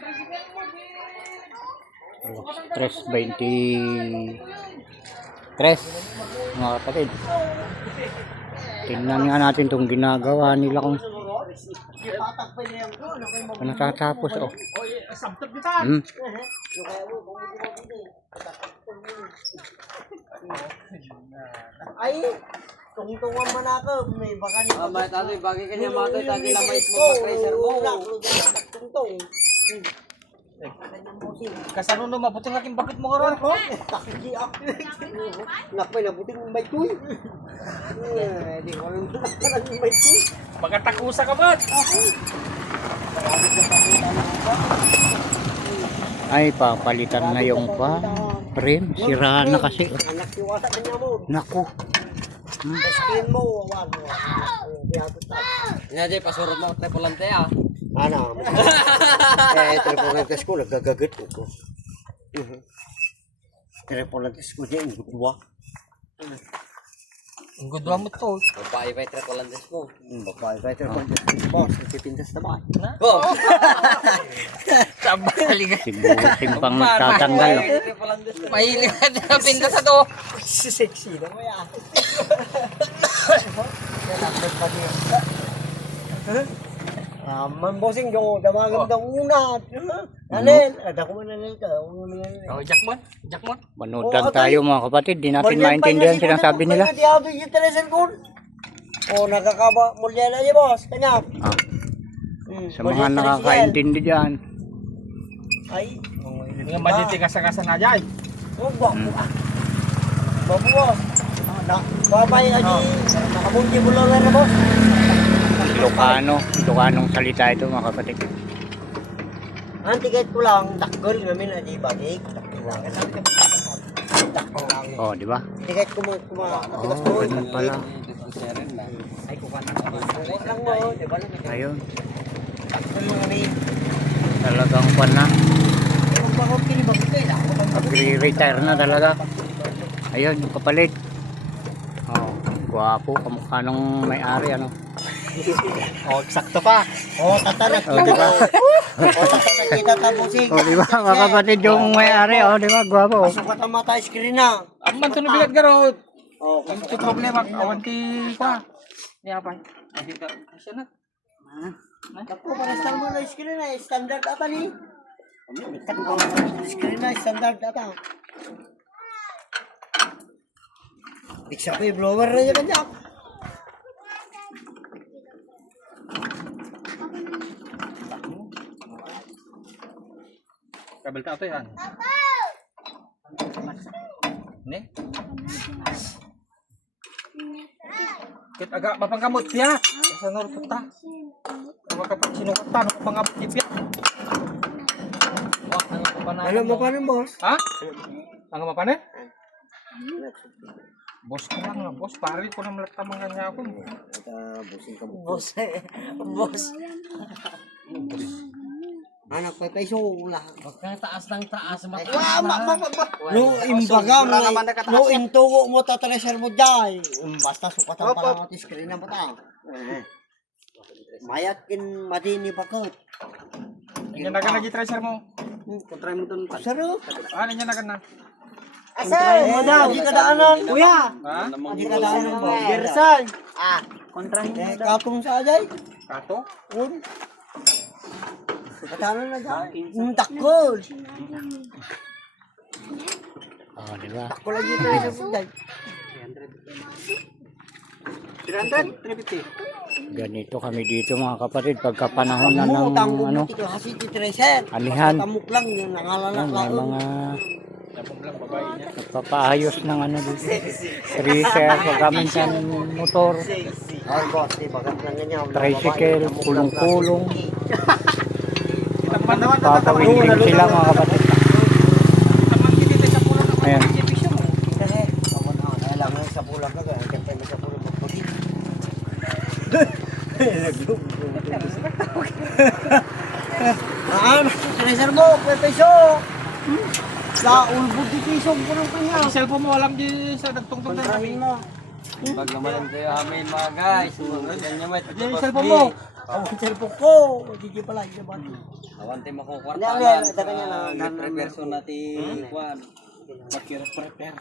3:23 mga kapatid. Tingnan nga natin itong ginagawa nila kung natatapos. Oh. Ay, tungtungan man ako. May baka ni May tali, bagay kanya matay, tali lamay mo mag-tracer mo. Tungtong. Kasano no, mabuting aking bakit mo karon ko? Takji ako. Nakpay na buting may tuy. Di ko alam na may tuy. Magatakusa ka ba? Ay, papalitan na yung frame. Sira na kasi. Anak iwasa kanya mo. Naku. Screen mo, wala. Nya pasurot mo tripulante ah. Ano? Teleponates ko, nagagagat ko. Teleponates ko dyan, gudwa. Ang gudwa mo to. Babae pa tripulantes ko. Babae pa teleponates ko. Boss, nagpipintas na ba? Oh. Sabali ka. Simpang magtatanggal. Mahilig ka na pintas sa to. Sexy na mo yan. Bossing yung damagan ng unat. Alin, ada ko man alin ka. Oh, Jackmon. Manood lang tayo mga kapatid. Di natin maintindihan sinasabi nila. Oh, nakakaba mulya na niya, boss. Kanya. Sa mga nakakaintindi dyan. Ay, Nga maditi ka sa kasa na jay. oh, babu. Babu, boss. Babay aji. Nakabunti mo lang na, boss. Ilocanong salita ito mga kapatid. Ang ticket ko lang, takgol namin aji bagay. Takgol lang. Takgol lang. Oh, di ba? Ticket ko mo Oh, ganun pala. ay kukan lang mo, di ba lang? Ayun. Takgol lang kami. Talagang pan na. Bakit kinibag ko ila? Magre-retire na talaga. Ayun, yung kapalit. Oh, gwapo. Kamukha nung may-ari, ano. Oh, eksakto pa. Oh, tatanak Oh, di ba? Oh, tatanak kita tabusig. Oh, di ba? Mga kapatid yung may-ari. Oh, di ba? Gwapo. Pasukat ang mata screen na. Amman to bigat garo. Oh, Ang problema awan ti pa. Ni apa? Kita kasi na. Ako, para sa mo na screen na, standard ata ni. Screen na, standard ata. Iksapi, blower na yun kanya. Kabel ta to yan. Ni? Kit agak mapangkamot ya. Sa nor ta. Kapag sinukot ta no pangabot ya. Wah, ang papanan. Ano mo pa rin, boss? Ha? Ang mapanan? Bos ko lang na, bos. Pari ko na malata mga niya ako. Busing ka mo. Boss. Boss. Anak pa peso lah. Taas ng taas. No imbaga mo. No intuwo mo ta treasure mo dai. Basta sukatan pa lang atis screen na bata. Mayat kin madini bakot. Yan na lagi treasure mo. Kontray mo dun. Saro. Ano yan na na? Asay, madam. Di kadaanan, kuya. Ha? Di kadaanan mo. Gersan. Kontrahin mo. Katong sa ajay. Kato? Un. Katano na dyan. Takol. Oh, di ba? Takol lagi treasure mo dai. 300? 350? Ganito kami dito mga kapatid. Pagkapanahon na ng Utang mo ano, tito hasi ti treasure. anihan. Tamuk lang yung nangalala May lang. mga Tapong lang babae niya. nagpapaayos ng ano dito. Freezer, pagkaminsan motor, Ay, boss, di bagat lang ganyan. tricycle, kulong-kulong. Kitang naman Papawinding sila mga kapatid. Tamang dito sa pulo ng Ayan. exhibition mo. Kailangan sa pulang ka, kaya tayo sa pulang magpagit. Treasure mo, peso. Sa ulbud di piso ko ng kanya. Ang cellphone mo alam di sa nagtungtong na Kontrahin mo. Pag naman kayo amin mga guys, ganyan mo ito. Yung cellphone mo. Ang cellphone ko. Hindi pala. Hindi ba? Awante Hindi, makukwartalan hindi, kanya na, reverso natin kwan. Prepare.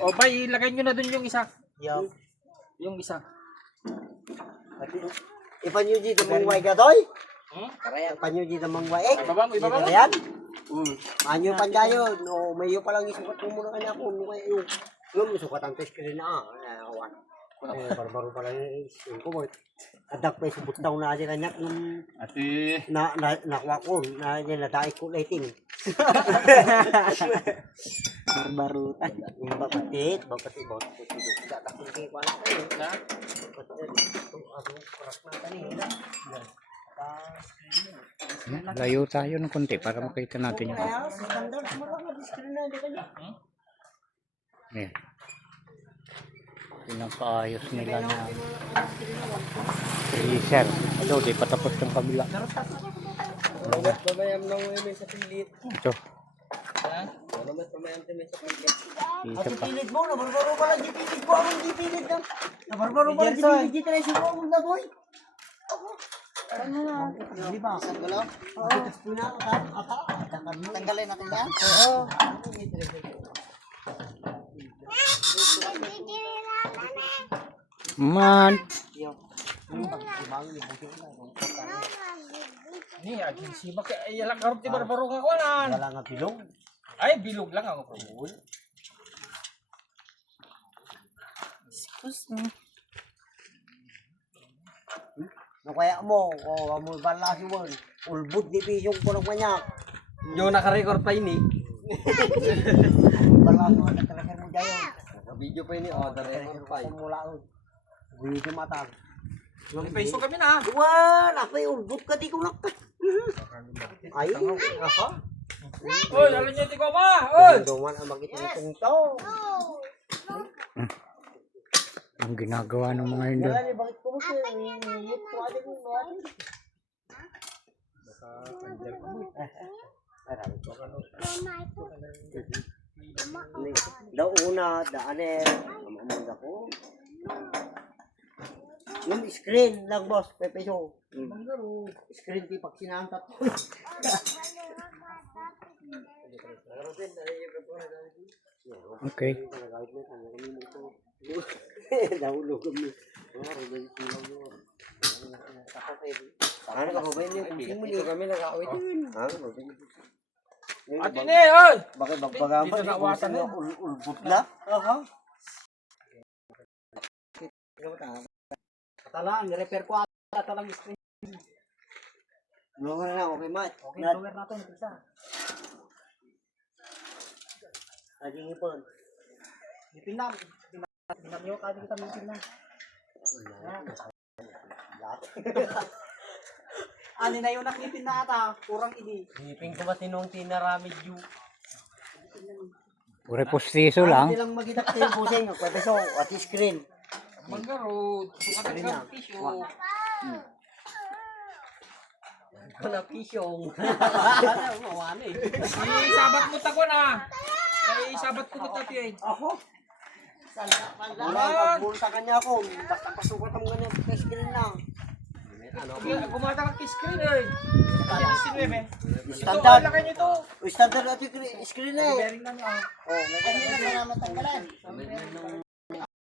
O ba, ilagay nyo na dun yung isa. Yup. Yung isa. Ipanyo dito mong way gatoy? Karaya. Ipanyo dito mong way ek? Ibaba mo, ibaba mo. Dito yan? Anyo pandayon. No, may iyo palang isukat mo muna kanya ko. Nung kayo yung isukat ang test screen na. Awan. Barbaro pala yung screen ko. Adak pa isubot daw na di kanya kung Ate. nakuha ko. Na yan na dahil ko lighting. Barbaro. Yung bapatit. Bapatit. Datakot kayo ko anak ko. Layo tayo ng konti para makita natin yung Kaya standard mo lang ang screen na di kanya. Ayan. Pinakaayos nila na freezer. Ito, di pa tapos yung kabila. Babayam lang may sa pilit. Ito, Babayam tayo sa pilit. isa pa. Pilit mo, nabarbaro pala gipilit mo. Ang gipilit na. Nabarbaro pala gipilit. Gipilit mo ang nagoy. Ano na? Di ba? Oo. Tanggalin natin yan? Oo. Man, Ni, agency. Bakit ay lang karot di barbaro nga kwanan. Wala nga pilong. Ay, bilog lang ako. No kaya mo, mo balas mo. Ulbud di pisong ko ng manyak. Yung naka-record pa ini. Balas mo na talaga mo dayon. Video pa ini order record pa. Mulaon. Gusto matang. Yung peso kami na. Wan, ako yung ulbud ka di ko nak. Ay, aha. Oy, alam niyo ti ko ba? Oy. Duman ang magitong to. ang ginagawa ng mga yun doon. Wala ni bakit ko mo siya. Yip ko ate ko mo. Daw una, daaner, amamag ako. Yung screen lang boss, Pepe Show. Screen di pag sinangkat ko. Okay. Dahulog kami. Ano ka ba yun? Kung mo Ito kami nag-awit. Ate ni, oy. Bakit magbaga Dito na awasan na. ulbot na? Aha. Tala, ni-repair ko ata lang screen. Lower na, okay Matt. Okay, lower na ito, isa. Laging ipon. Ipinam. Ipinam nyo, kasi kita ipinam. Ano na yun nakipin na ata, kurang ini. Iping ko ba tinong tinaramid yu? Pure postiso lang. Hindi lang magitak sa yung pusing, pwebeso, at screen. Manggarod. Sukat Screen na. ang pisyo. Wala pisyong. Mawane. Sabat mo tako na. Kay sabat ko ito eh. Ako? Wala, pagbulta kanya ako. Basta pasukat ang ganyan sa screen lang. Gumata ka screen eh. Kasi 19. Ito, Standard. kailangan nyo ito. Standard at yung screen eh. Bearing na nyo. Oh, may na matanggalan.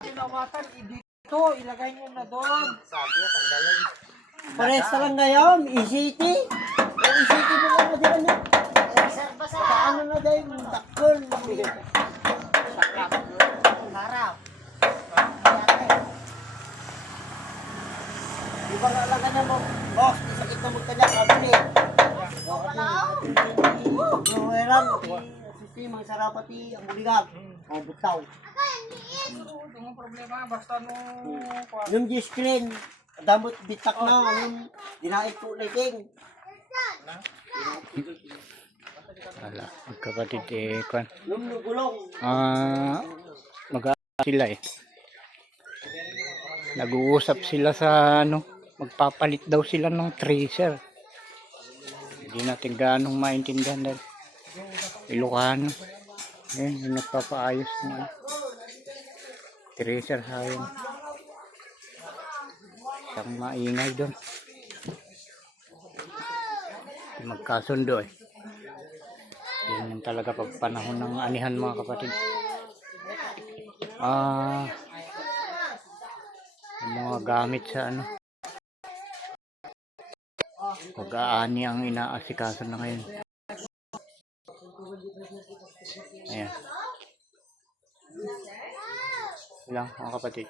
Tinawatan, dito, ilagay nyo na doon. Pares na lang ngayon, ECT. Yung ECT mo lang na din niya. Paano na dahil takol. Harap. Di ba nga lang kanya mo, boss, di sakit na magkanya, kabili. Nuweran, sistema, sarapati, ang buligat. O, butaw. Yung problema, basta no... Yung G-screen, damot bitak na, yung dinait ko lighting. Wala, magkapatid eh, kwan. Yung nugulong. Sila eh. Nag-uusap sila sa ano, magpapalit daw sila ng tracer. Hindi natin gaanong maintindihan dahil Ilocano. Ayun, yung nagpapaayos ng tracer sayang. Isang maingay doon. Magkasundo eh. Yan yung talaga pag panahon ng anihan mga kapatid. Yung mga gamit sa ano. Pag-aani ang inaasikaso na ngayon. Ayan. Lang mga kapatid.